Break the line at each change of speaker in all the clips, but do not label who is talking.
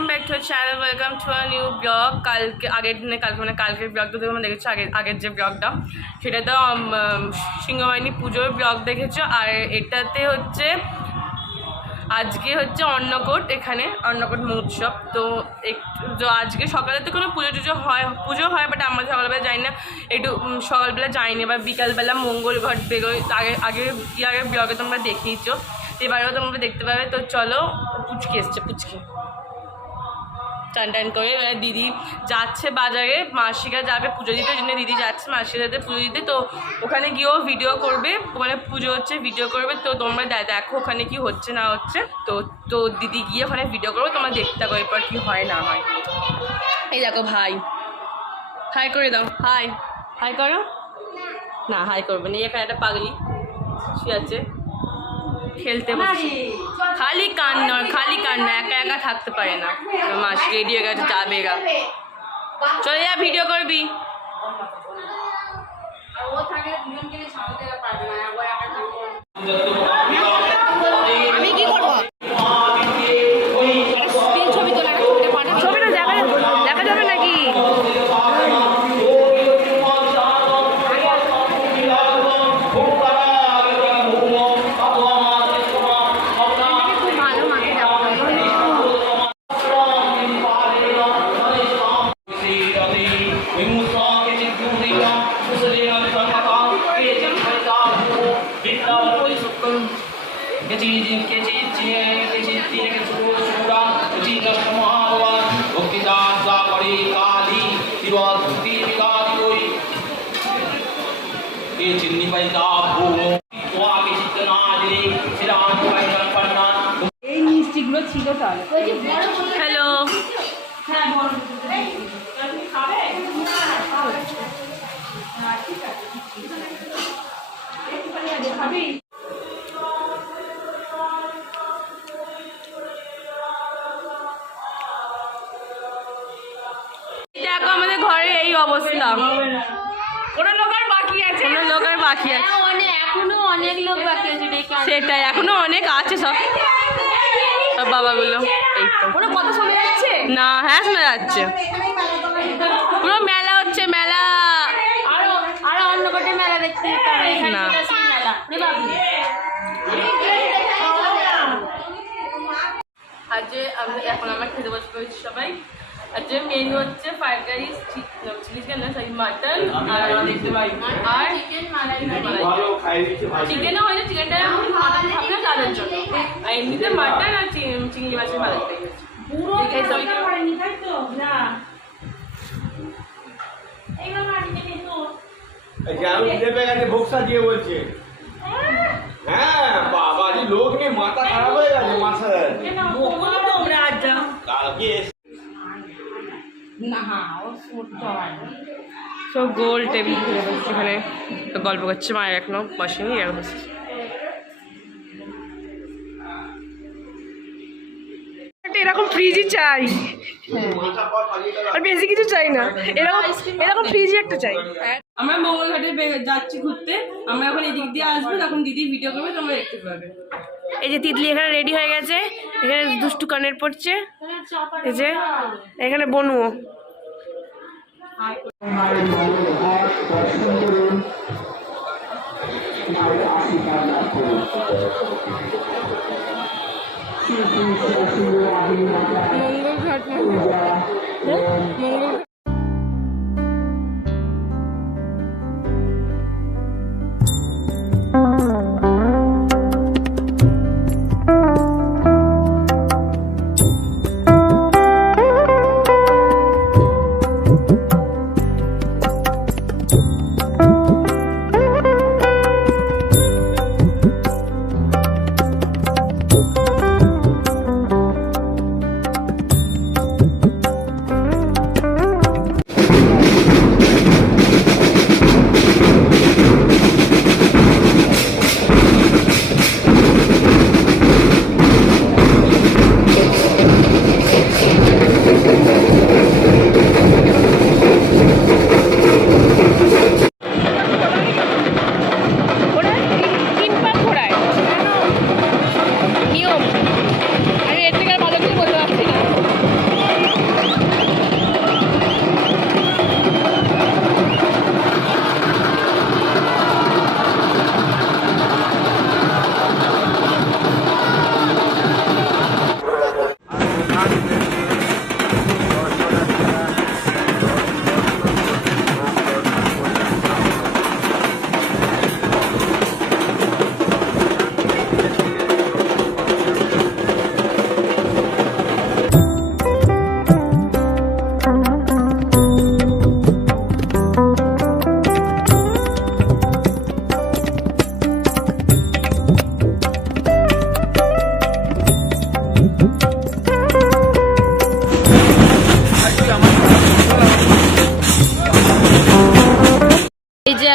Welcome back to channel welcome to a new blog কালকে আগের দিনে কালকে মানে কালকের ব্লগটা তো তোমরা দেখেছ, আগের আগের যে ব্লগটা সেটা তো সিংহবাহিনী পুজোর ব্লগ দেখেছ, আর এটাতে হচ্ছে, আজকে হচ্ছে অন্নকোট এখানে, অন্নকোট মহোৎসব, তো একটু আজকে সকালে তো কোনো পুজো টুজো হয়, পুজো হয় বাট আমরা সকালবেলা যাই না, একটু সকালবেলা যাইনি বা বিকালবেলা মঙ্গল ঘট বেরোয় আগে আগে আগে ব্লগে তোমরা দেখিয়েছো, এবারেও তোমরা দেখতে পাবে, তো চলো, পুচকি এসছে, পুচকি। টান টান করে এবার দিদি যাচ্ছে বাজারে মাসিকা যাবে পুজো দিতে জন্য দিদি যাচ্ছে মাসিকা যাতে পুজো দিতে। তো ওখানে গিয়েও ভিডিও করবে ওখানে পুজো হচ্ছে ভিডিও করবে। তো তোমরা দেখো ওখানে কি হচ্ছে না হচ্ছে। তো তো দিদি গিয়ে ওখানে ভিডিও করবে তোমরা দেখতে থাকো এরপর কি হয় না হয়। এই দেখো ভাই। হাই করে দাও হাই। হাই করো। না হাই করবে না এখানে একটা পাগলি শুয়ে আছে। খেলতে বসে। খালি কান্না। খালি কান্না একা একা থাকতে পারে না মাস রেডি হয়ে গেছে যাবে এরা চলে যা ভিডিও করবি
আমি
চিন্নি পাইতা ভূম তোয়াকে চিত্তনা দিলে শ্রীরাম
দেখো আমাদের ঘরে এই অবস্থা। কোনো লোক আর বাকি আছে। কোনো লোক আর বাকি আছে।
হ্যাঁ, অনেক এখনও অনেক লোক বাকি আছে
সেটাই এখনও অনেক আছে সব। সব বাবাগুলো এই তো।
যাচ্ছে?
না হ্যাঁ শোনা যাচ্ছে। পুরো মেলা হচ্ছে মেলা।
আরও আরও অন্য কোটে মেলা দেখতে
না।
বাবু।
আজ আমরা এখন আমরা খেতে বসে সবাই। আজ মেনু হচ্ছে ফ্রাইড রাইস চিলি চিকেন না সরি মাটন আর আর
চিকেন মালাইকারি
ভালো খাই দিচ্ছে ভাই
চিকেনও হয়েছে চিকেনটা না তাদের জন্য আর এমনিতে মাটন আর চিংড়ি মাছের মালাই
পুরো
ভোক্সা দিয়ে বলছে। হ্যাঁ। বাবা যে লোক নিয়ে মাথা খারাপ হয়ে
সব গোল টেবিল এখানে গল্প করছে মায়ের এখনও বসেনি এরকম বসছে। এরকম ফ্রিজই চাই। আর বেশি কিছু চাই না। এরকম এরকম ফ্রিজই একটা চাই। আমরা মঙ্গলঘাটে যাচ্ছি ঘুরতে। আমরা এখন এদিক দিয়ে আসব তখন দিদি ভিডিও করবে তোমরা দেখতে পাবে। এই যে তিতলি এখানে রেডি হয়ে গেছে। এখানে দুষ্টু কানের পড়ছে। এই যে এখানে বনুও মঙ্গলঘাট মঙ্গল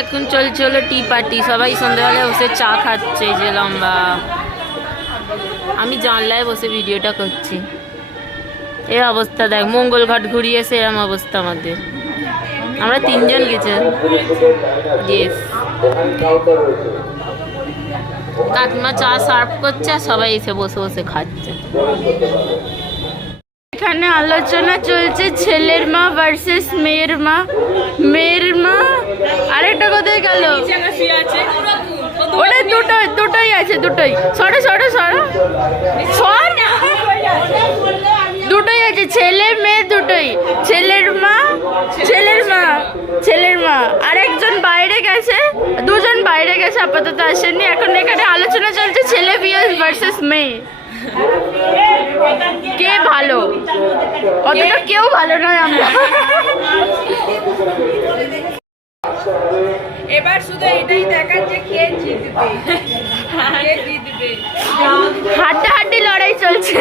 এখন চলছে হলো টি পার্টি সবাই সন্ধ্যাবেলায় বসে চা খাচ্ছে যে লম্বা। আমি জানলায় বসে ভিডিওটা করছি। এ অবস্থা দেখ, মঙ্গল ঘাট ঘুরিয়ে এসে এরম অবস্থা আমাদের। আমরা তিনজন গেছে। কাকিমা চা সার্ভ করছে আর সবাই এসে বসে বসে খাচ্ছে। এখানে আলোচনা চলছে ছেলের মা ভার্সেস মেয়ের মা। মেয়ের মা, আরেকটা কোথায় গেল। ওটা দুটোই দুটোই আছে, দুটোই। সরো সরো সরো। সর দুটোই আছে, ছেলে, মেয়ে দুটোই। ছেলের মা ছেলের মা ছেলের মা। আরেকজন বাইরে গেছে, দুজন বাইরে গেছে, আপাতত আসেনি এখন এখানে আলোচনা চলছে ছেলে বিয়ে ভার্সেস মেয়ে অতটা কেউ ভালো নয় আমরা।
এবার শুধু এটাই দেখার যে কে জিতবে। কে জিতবে।
হাড্ডাহাড্ডি লড়াই চলছে।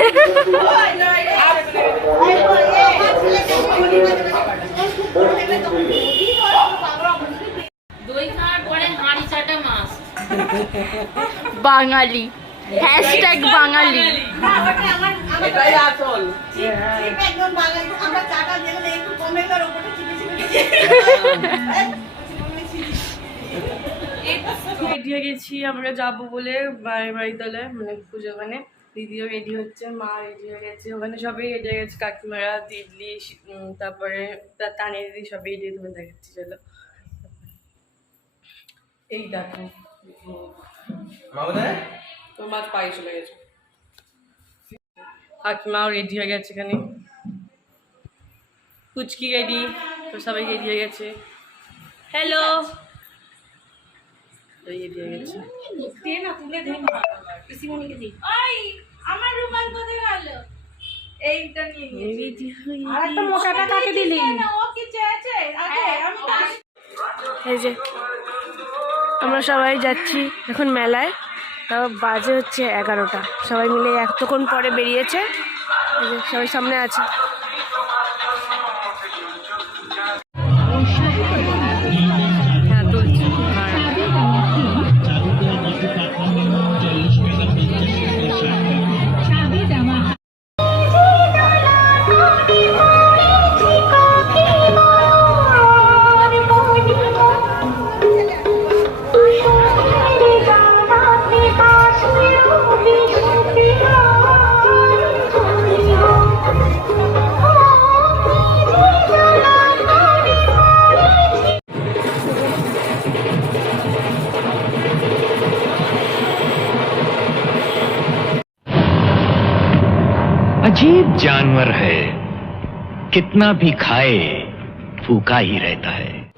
চাটা বাঙালি হ্যাশট্যাগ বাঙালি
এটাই আসল। রেডি হয়ে গেছি আমরা যাব বলে বাড়ি বাড়ি তলে মানে পুজো ওখানে। দিদিও রেডি হচ্ছে মা রেডি হয়ে গেছে। ওখানে সবাই রেডি হয়ে গেছে কাকিমারা দিদি তারপরে তার তানি দিদি সবাই রেডি তুমি দেখাচ্ছি চলো। এই দেখো। তোর মাছ পায়ে চলে গেছে। কাকিমাও রেডি হয়ে গেছে এখানে। কুচকি রেডি তো সবাই রেডি হয়ে গেছে। হ্যালো রেডি হয়ে গেছে। রেডি হয়ে
এই যে আমরা সবাই যাচ্ছি এখন মেলায়। তাও বাজে হচ্ছে এগারোটা। সবাই মিলে এতক্ষণ পরে বেরিয়েছে। সবাই সামনে আছে।
अजीब जानवर है। कितना भी खाए फूका ही रहता है।